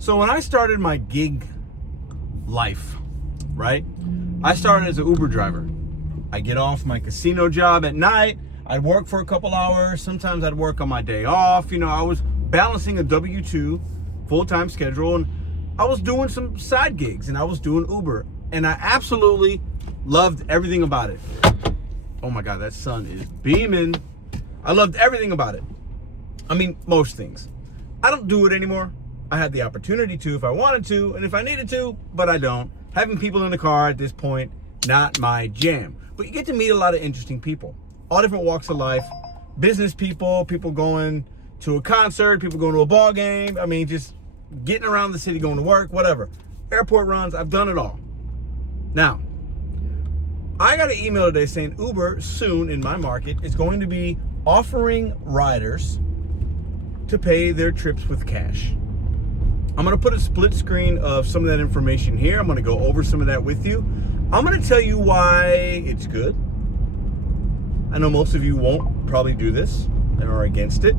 So when I started my gig life, right? I started as an Uber driver. I get off my casino job at night. I'd work for a couple hours. Sometimes I'd work on my day off. I was balancing a W-2 full-time schedule, and I was doing some side gigs, and I was doing Uber, and I absolutely loved everything about it. Oh my God, that sun is beaming. I loved everything about it. I mean, most things. I don't do it anymore. I had the opportunity to if I wanted to, and if I needed to, but I don't. Having people in the car at this point, not my jam. But you get to meet a lot of interesting people, all different walks of life, business people, people going to a concert, people going to a ball game. I mean, just getting around the city, going to work, whatever. Airport runs, I've done it all. Now, I got an email today saying Uber soon in my market is going to be offering riders to pay their trips with cash. I'm going to put a split screen of some of that information here. I'm going to go over some of that with you. I'm going to tell you why it's good. I know most of you won't probably do this and are against it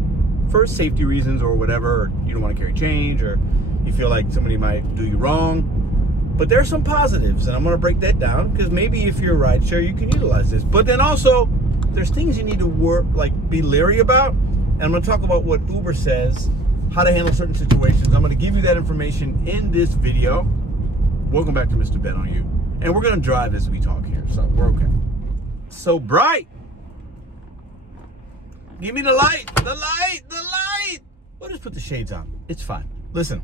for safety reasons or whatever. Or you don't want to carry change, or you feel like somebody might do you wrong. But there's some positives, and I'm going to break that down because maybe if you're a rideshare, you can utilize this. But then also, there's things you need to be leery about. And I'm going to talk about what Uber says, how to handle certain situations. I'm going to give you that information in this video. Welcome back to Mr.BetonYou. And we're going to drive as we talk here, so we're okay. So bright. Give me the light, the light, the light. We'll just put the shades on. It's fine. Listen,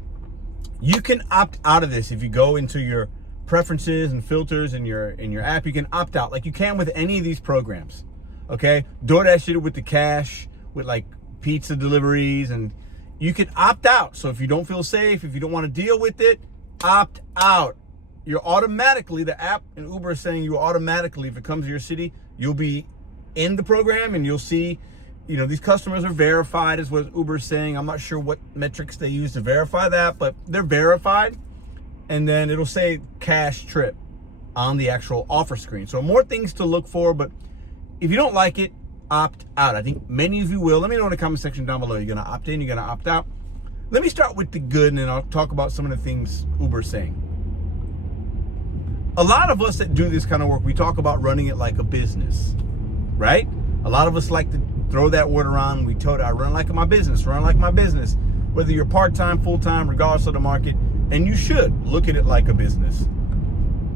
you can opt out of this if you go into your preferences and filters in your app. You can opt out like you can with any of these programs. Okay? DoorDash did it with the cash, with like pizza deliveries, and you can opt out. So if you don't feel safe, if you don't want to deal with it, opt out. You're automatically, the app and Uber is saying you automatically, if it comes to your city, you'll be in the program and you'll see, these customers are verified is what Uber is saying. I'm not sure what metrics they use to verify that, but they're verified. And then it'll say cash trip on the actual offer screen. So more things to look for, but if you don't like it, opt out. I think many of you will. Let me know in the comment section down below. You're going to opt in, you're going to opt out. Let me start with the good, and then I'll talk about some of the things Uber's saying. A lot of us that do this kind of work, we talk about running it like a business, right? A lot of us like to throw that word around. We told I run like my business, run like my business. Whether you're part-time, full-time, regardless of the market, and you should look at it like a business,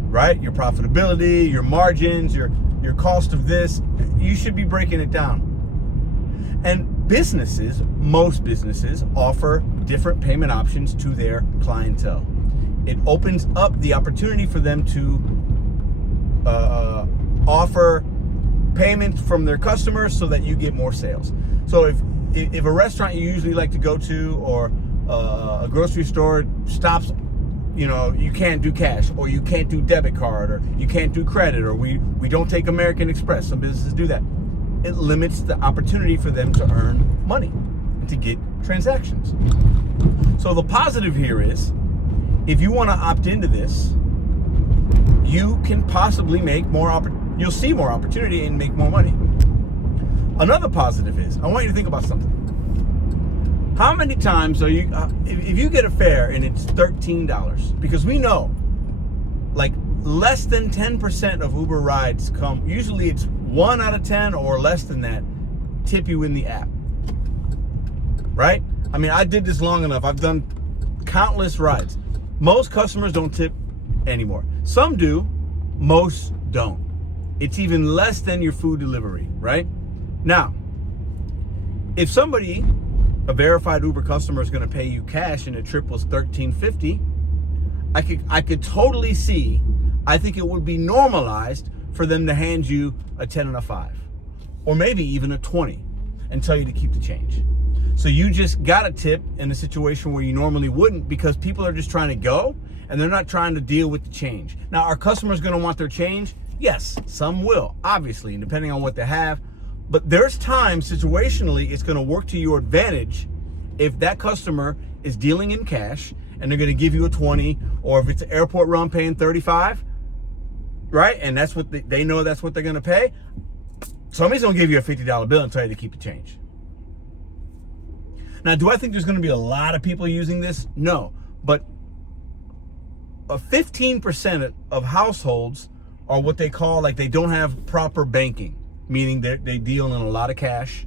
right? Your profitability, your margins, your cost of this, you should be breaking it down. And businesses, most businesses, offer different payment options to their clientele. It opens up the opportunity for them to offer payments from their customers so that you get more sales. So if a restaurant you usually like to go to, or a grocery store stops, you can't do cash, or you can't do debit card, or you can't do credit, or we don't take American Express. Some businesses do that. It limits the opportunity for them to earn money and to get transactions. So the positive here is, if you want to opt into this, you can possibly make you'll see more opportunity and make more money. Another positive is, I want you to think about something. How many times are you, if you get a fare and it's $13, because we know, like less than 10% of Uber rides come, usually it's 1 out of 10 or less than that, tip you in the app, right? I mean, I did this long enough. I've done countless rides. Most customers don't tip anymore. Some do, most don't. It's even less than your food delivery, right? Now, if somebody, a verified Uber customer, is going to pay you cash and the trip was $13.50, I could totally see, I think it would be normalized for them to hand you a 10 and a 5, or maybe even a 20, and tell you to keep the change. So you just got a tip in a situation where you normally wouldn't, because people are just trying to go and they're not trying to deal with the change. Now, are customers going to want their change? Yes, some will, obviously, and depending on what they have. But there's times situationally it's going to work to your advantage if that customer is dealing in cash and they're going to give you a 20, or if it's an airport run paying 35, right? And that's what they know that's what they're going to pay. Somebody's going to give you a $50 bill and tell you to keep the change. Now, do I think there's going to be a lot of people using this? No. But 15% of households are what they call, like, they don't have proper banking, meaning they deal in a lot of cash,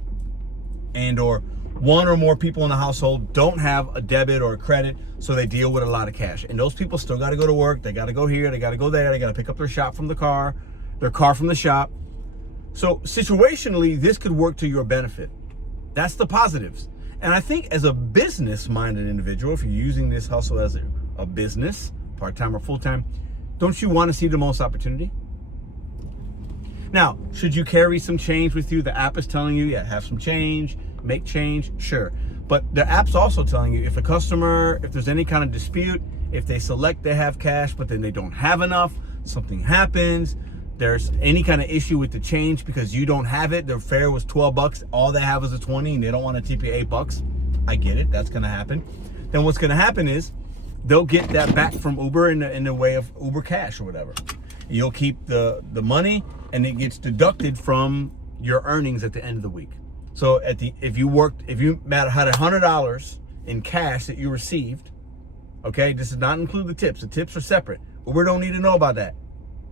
and or one or more people in the household don't have a debit or a credit, so they deal with a lot of cash. And those people still got to go to work. They got to go here. They got to go there. They got to pick up their car from the shop. So situationally, this could work to your benefit. That's the positives. And I think as a business-minded individual, if you're using this hustle as a business, part-time or full-time, don't you want to see the most opportunity? Now, should you carry some change with you? The app is telling you, yeah, have some change, make change, sure. But the app's also telling you if there's any kind of dispute, if they select they have cash, but then they don't have enough, something happens, there's any kind of issue with the change because you don't have it, their fare was $12, all they have is a 20 and they don't want to tip you $8. I get it, that's gonna happen. Then what's gonna happen is they'll get that back from Uber in the way of Uber Cash or whatever. You'll keep the money and it gets deducted from your earnings at the end of the week. So if you had $100 in cash that you received, okay, this does not include the tips. The tips are separate. Uber don't need to know about that,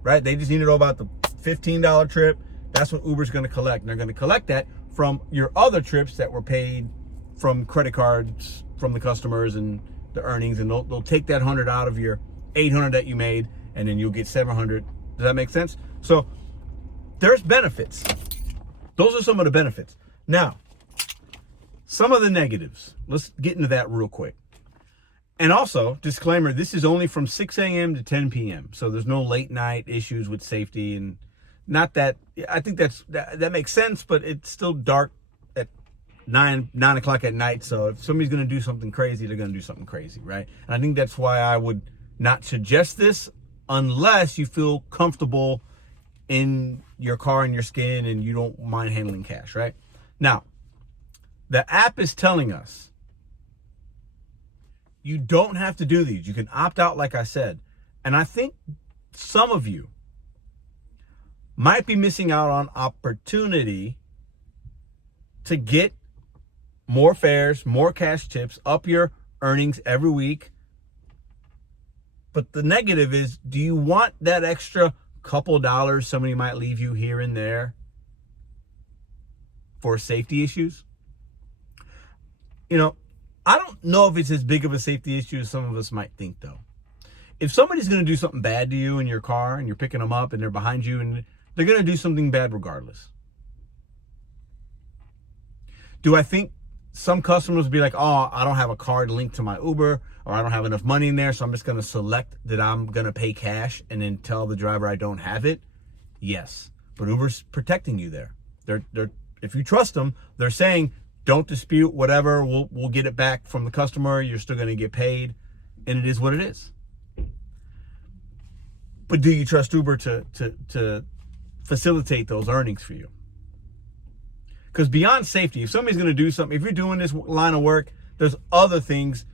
right? They just need to know about the $15 trip. That's what Uber's going to collect. And they're going to collect that from your other trips that were paid from credit cards from the customers and the earnings, and they'll take that 100 out of your 800 that you made, and then you'll get 700. Does that make sense? So there's benefits. Those are some of the benefits. Now, some of the negatives. Let's get into that real quick. And also, disclaimer, this is only from 6 a.m. to 10 p.m. So there's no late night issues with safety, and not that, I think that makes sense, but it's still dark at 9 o'clock at night. So if somebody's going to do something crazy, they're going to do something crazy, right? And I think that's why I would not suggest this unless you feel comfortable in your car and your skin and you don't mind handling cash, right? Now, the app is telling us you don't have to do these. You can opt out, like I said. And I think some of you might be missing out on opportunity to get more fares, more cash tips, up your earnings every week. But the negative is, do you want that extra couple dollars somebody might leave you here and there for safety issues? You know, I don't know if it's as big of a safety issue as some of us might think, though. If somebody's going to do something bad to you in your car and you're picking them up and they're behind you and they're going to do something bad regardless. Do I think some customers will be like, oh, I don't have a card linked to my Uber, or I don't have enough money in there, so I'm just going to select that I'm going to pay cash and then tell the driver I don't have it? Yes. But Uber's protecting you there. They're if you trust them, they're saying, don't dispute whatever, we'll get it back from the customer, you're still going to get paid, and it is what it is. But do you trust Uber to facilitate those earnings for you? Because beyond safety, if somebody's going to do something, if you're doing this line of work, there's other things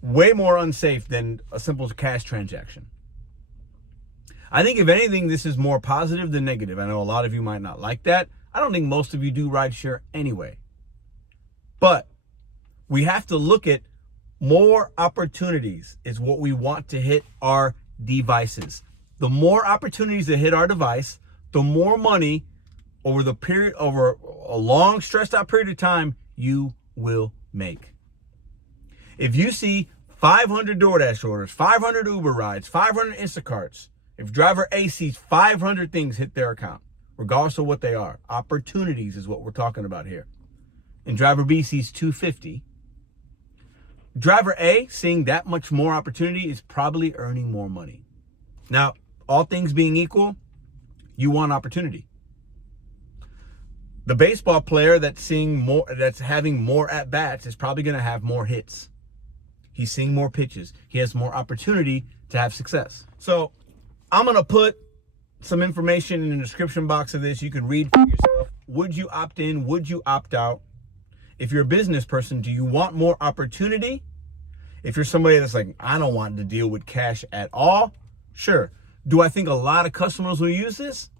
way more unsafe than a simple cash transaction. I think if anything, this is more positive than negative. I know a lot of you might not like that. I don't think most of you do rideshare anyway. But we have to look at more opportunities is what we want to hit our devices. The more opportunities that hit our device, the more money over a long stretched out period of time you will make. If you see 500 DoorDash orders, 500 Uber rides, 500 Instacarts, if driver A sees 500 things hit their account, regardless of what they are, opportunities is what we're talking about here, and driver B sees 250, driver A seeing that much more opportunity is probably earning more money. Now, all things being equal, you want opportunity. The baseball player that's having more at bats is probably going to have more hits. He's seeing more pitches. He has more opportunity to have success. So I'm going to put some information in the description box of this. You can read for yourself. Would you opt in? Would you opt out? If you're a business person, do you want more opportunity? If you're somebody that's like, I don't want to deal with cash at all, sure. Do I think a lot of customers will use this?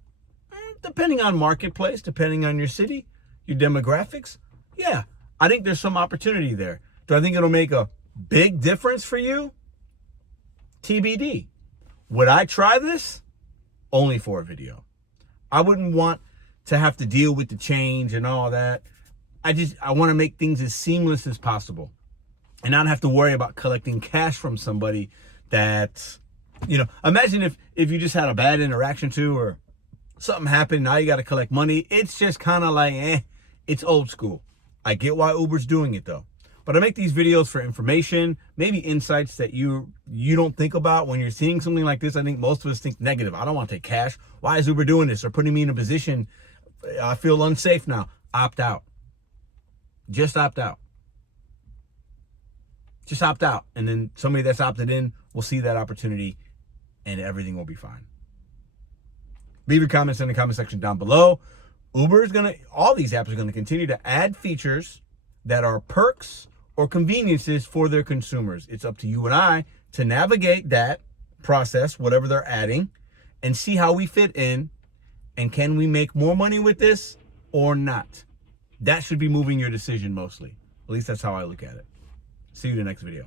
Depending on marketplace, depending on your city, your demographics, yeah, I think there's some opportunity there. Do I think it'll make a big difference for you? TBD. Would I try this? Only for a video. I wouldn't want to have to deal with the change and all that. I want to make things as seamless as possible and not have to worry about collecting cash from somebody that, imagine if you just had a bad interaction too, or something happened, now you got to collect money. It's just kind of like, it's old school. I get why Uber's doing it though. But I make these videos for information, maybe insights that you don't think about when you're seeing something like this. I think most of us think negative. I don't want to take cash. Why is Uber doing this? They're putting me in a position. I feel unsafe now. Opt out. Just opt out. Just opt out. And then somebody that's opted in will see that opportunity and everything will be fine. Leave your comments in the comment section down below. All these apps are going to continue to add features that are perks or conveniences for their consumers. It's up to you and I to navigate that process, whatever they're adding, and see how we fit in, and can we make more money with this or not. That should be moving your decision mostly. At least that's how I look at it. See you in the next video.